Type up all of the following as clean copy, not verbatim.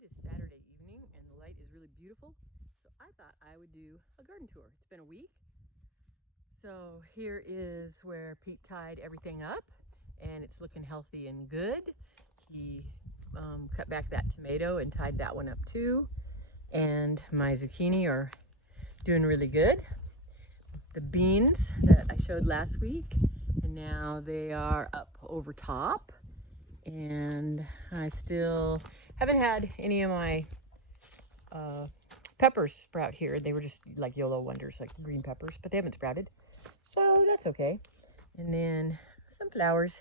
It is Saturday evening and the light is really beautiful, so I thought I would do a garden tour. It's been a week. So here is where Pete tied everything up and it's looking healthy and good. He cut back that tomato and tied that one up too. And my zucchini are doing really good. The beans that I showed last week, and now they are up over top. And I still haven't had any of my peppers sprout here. They were just like YOLO wonders, like green peppers, but they haven't sprouted. So that's okay. And then some flowers.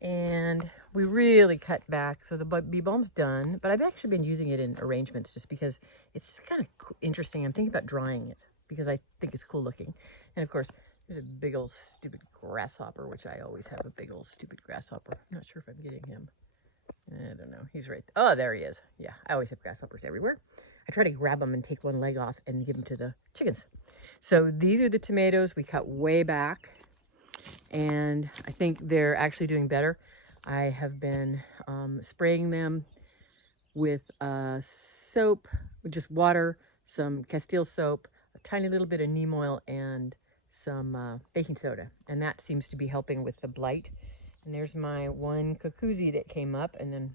And we really cut back. So the bee balm's done, but I've actually been using it in arrangements just because it's just kind of interesting. I'm thinking about drying it because I think it's cool looking. And of course, there's a big old stupid grasshopper, which I always have a big old stupid grasshopper. I'm not sure if I'm getting him. I don't know. He's right. Oh, there he is. Yeah, I always have grasshoppers everywhere. I try to grab them and take one leg off and give them to the chickens. So these are the tomatoes we cut way back, and I think they're actually doing better. I have been spraying them with soap, just water, some Castile soap, a tiny little bit of neem oil, and some baking soda, and that seems to be helping with the blight. And there's my one cuckoozy that came up, and then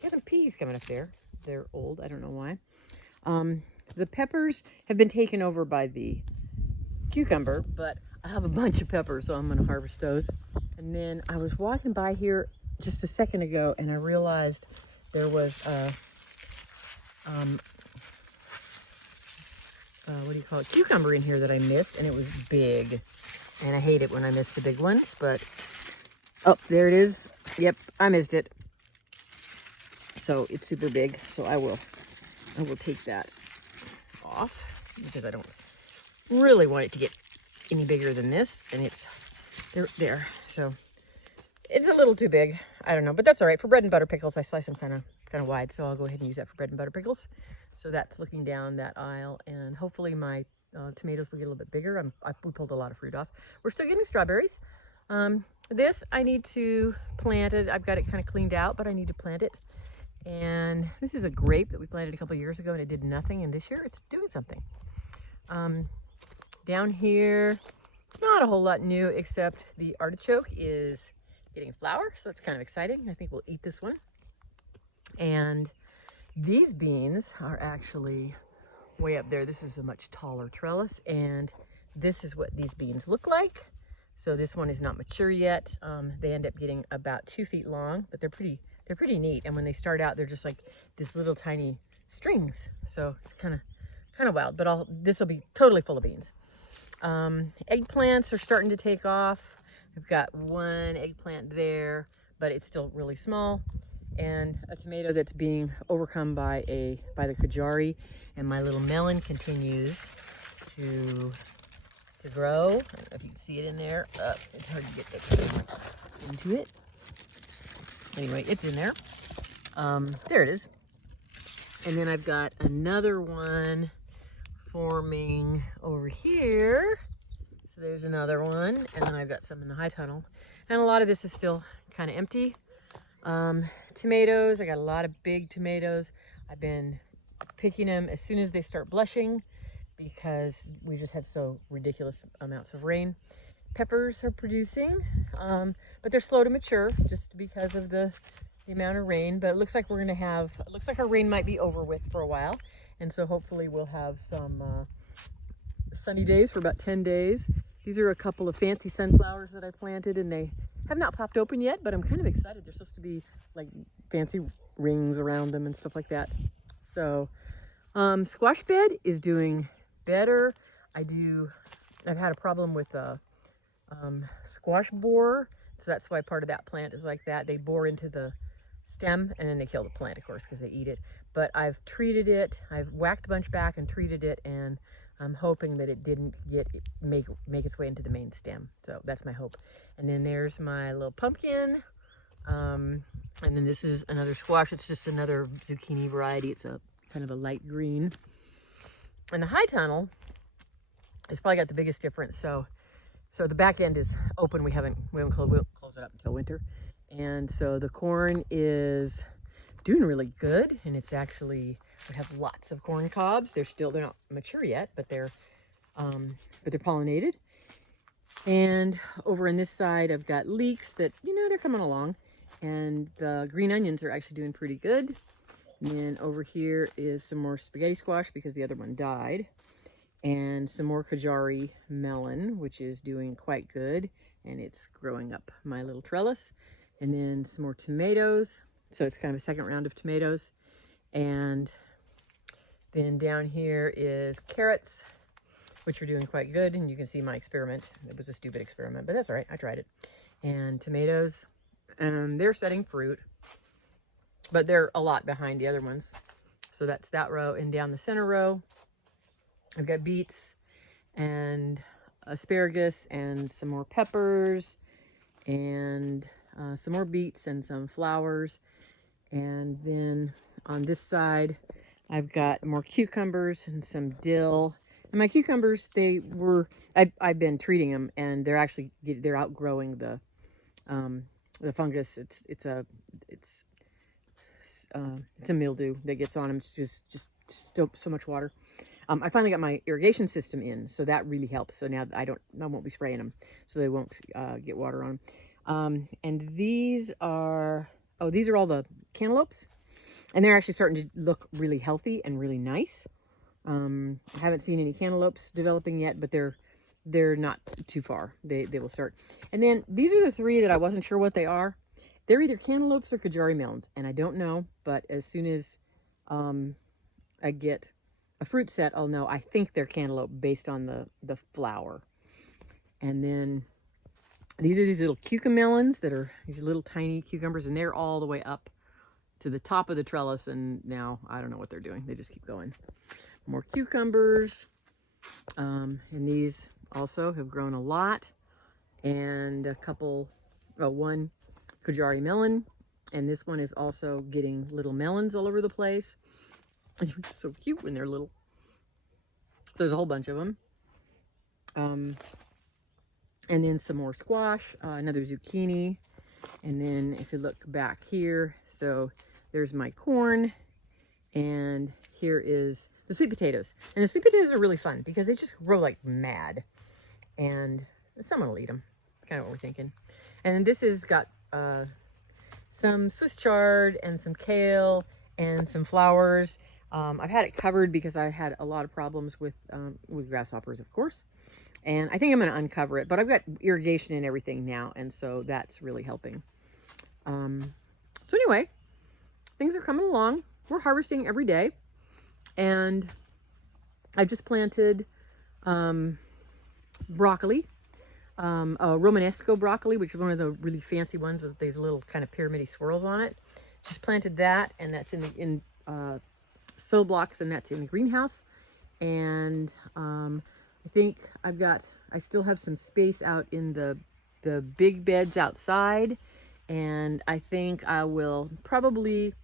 there's some peas coming up there. They're old, I don't know why. The peppers have been taken over by the cucumber, but I have a bunch of peppers, so I'm gonna harvest those. And then I was walking by here just a second ago, and I realized there was what do you call it? Cucumber in here that I missed, and it was big. And I hate it when I miss the big ones, but oh, there it is. Yep, I missed it. So it's super big. So I will take that off because I don't really want it to get any bigger than this. And it's there. So it's a little too big. I don't know, but that's all right. For bread and butter pickles, I slice them kind of wide. So I'll go ahead and use that for bread and butter pickles. So that's looking down that aisle, and hopefully my tomatoes will get a little bit bigger. We pulled a lot of fruit off. We're still getting strawberries. This I need to plant it. I've got it kind of cleaned out, but I need to plant it. And this is a grape that we planted a couple years ago, and it did nothing. And this year it's doing something. Down here, not a whole lot new, except the artichoke is getting flower, so it's kind of exciting. I think we'll eat this one. And these beans are actually way up there. This is a much taller trellis, and this is what these beans look like. So this one is not mature yet. They end up getting about 2 feet long, but they're pretty neat. And when they start out, they're just like this little tiny strings. So it's kind of wild, but this will be totally full of beans. Eggplants are starting to take off. I've got one eggplant there, but it's still really small. And a tomato that's being overcome by the Kajari, and my little melon continues to grow. I don't know if you can see it in there. It's hard to get into it. Anyway, it's in there. There it is. And then I've got another one forming over here. So there's another one, and then I've got some in the high tunnel. And a lot of this is still kind of empty. Tomatoes, I got a lot of big tomatoes. I've been picking them as soon as they start blushing because we just had so ridiculous amounts of rain. Peppers are producing, but they're slow to mature just because of the amount of rain. But it looks like it looks like our rain might be over with for a while. And so hopefully we'll have some sunny days for about 10 days. These are a couple of fancy sunflowers that I planted, and they have not popped open yet, but I'm kind of excited. They're supposed to be like fancy rings around them and stuff like that. So squash bed is doing better. I've had a problem with a squash borer, so that's why part of that plant is like that. They bore into the stem and then they kill the plant, of course, because they eat it. But I've treated it. I've whacked a bunch back and treated it, and I'm hoping that it didn't make its way into the main stem. So that's my hope. And then there's my little pumpkin. And then this is another squash. It's just another zucchini variety. It's a kind of a light green. And the high tunnel has probably got the biggest difference. So the back end is open. We haven't we'll close it up until winter. And so the corn is doing really good. And it's actually, we have lots of corn cobs. They're not mature yet, but they're pollinated. And over on this side, I've got leeks that, they're coming along. And the green onions are actually doing pretty good. And then over here is some more spaghetti squash because the other one died. And some more Kajari melon, which is doing quite good. And it's growing up my little trellis. And then some more tomatoes. So it's kind of a second round of tomatoes. And then down here is carrots, which are doing quite good. And you can see my experiment. It was a stupid experiment, but that's all right. I tried it. And tomatoes. And they're setting fruit. But they're a lot behind the other ones. So that's that row. And down the center row, I've got beets and asparagus and some more peppers and some more beets and some flowers. And then on this side, I've got more cucumbers and some dill. And my cucumbers, I've been treating them, and they're outgrowing the fungus. It's a mildew that gets on them. It's just so much water. I finally got my irrigation system in, so that really helps. So now I won't be spraying them, so they won't get water on them. And these are all the cantaloupes, and they're actually starting to look really healthy and really nice. I haven't seen any cantaloupes developing yet, but they're not too far. They will start. And then these are the three that I wasn't sure what they are. They're either cantaloupes or Kajari melons, and I don't know, but as soon as I get a fruit set, I'll know. I think they're cantaloupe based on the flower. And then these are these little cucamelons that are these little tiny cucumbers, and they're all the way up to the top of the trellis, and now I don't know what they're doing. They just keep going. More cucumbers. And these also have grown a lot. And one Kajari melon. And this one is also getting little melons all over the place. It's so cute when they're little. So there's a whole bunch of them. And then some more squash, another zucchini. And then if you look back here, so there's my corn. And here is the sweet potatoes. And the sweet potatoes are really fun because they just grow like mad. And someone will eat them. Kind of what we're thinking. And then this has got some Swiss chard and some kale and some flowers. I've had it covered because I had a lot of problems with grasshoppers, of course. And I think I'm going to uncover it. But I've got irrigation and everything now, and so that's really helping. So anyway, things are coming along. We're harvesting every day. And I just planted broccoli, a Romanesco broccoli, which is one of the really fancy ones with these little kind of pyramid-y swirls on it. Just planted that, and that's in sow blocks, and that's in the greenhouse. And I think I still have some space out in the big beds outside, and I think I will probably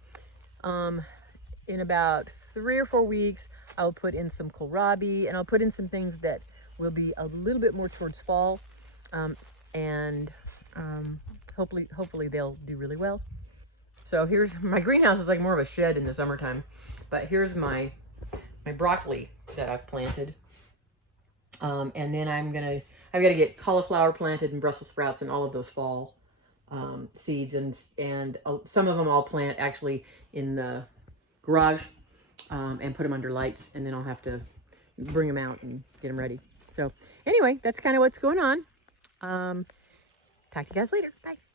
in about 3 or 4 weeks I'll put in some kohlrabi, and I'll put in some things that will be a little bit more towards fall, and hopefully they'll do really well. So here's my greenhouse. Is like more of a shed in the summertime, but here's my broccoli that I've planted. And then I've got to get cauliflower planted and Brussels sprouts and all of those fall seeds, and some of them I'll plant actually in the garage and put them under lights, and then I'll have to bring them out and get them ready. So anyway, that's kind of what's going on. Talk to you guys later. Bye.